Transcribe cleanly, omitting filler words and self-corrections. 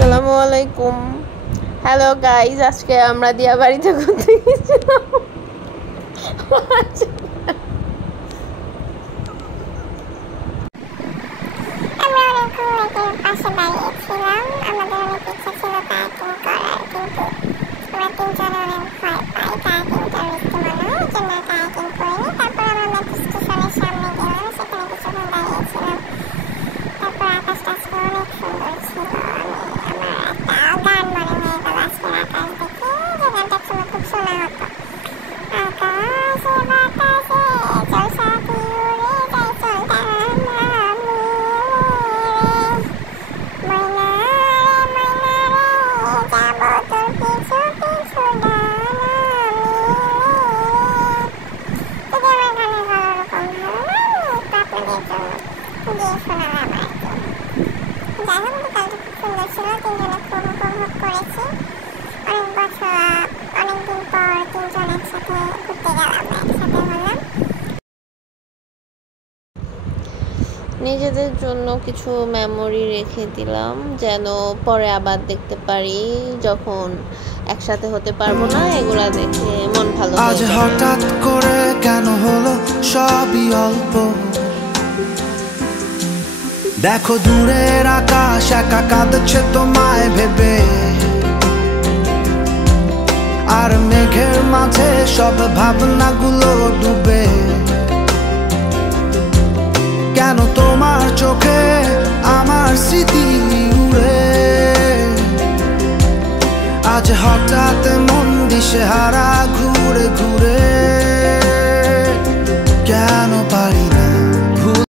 আসসালামু আলাইকুম। Hello guys, আজকে আমরা দিয়া বাড়িতে ঘুরতে গেছিলাম। আমরা অনেকক্ষণ লেকের পাশে দাঁড়িয়েছিলাম। আমাদের অনেক ইচ্ছা ছিল কায়াকিং করার, কিন্তু আমরা তিনজনে অনেক ভয় পাই। কায়াকিংটা রিস্কি মনে হয়, এই জন্য কায়াকিং করিনি। তারপর আমরা মেট্রো স্টেশনের সামনে গেলাম, সেখানে কিছুক্ষণ দাঁড়িয়েছিলাম। তারপর আকাশটা আজকে অনেক সুন্দর ছিল। আমার একটা গান মনে হয়ে গেল আজকের আকাশ দেখে, যে গানটা একসময় খুব শোনা হতো। আকাশে বাতাসে জলসাথী উড়ে যায় চলতা নিজেদের জন্য কিছু মেমোরি রেখে দিলাম, যেন পরে আবার দেখতে পারি। যখন একসাথে হতে পারবো না, এগুলা দেখে মন ভালো হয়ে আজ যাবে। হঠাৎ করে কেন হলো সবই অল্প। দেখো দূরের আকাশ একা কাঁদছে তোমায় ভেবে, আর মেঘের মাঝে সব ভাবনাগুলো ডুবে। কেন তোমার চোখে আমার স্মৃতি উড়ে, আজ হঠাৎ মন দিশেহারা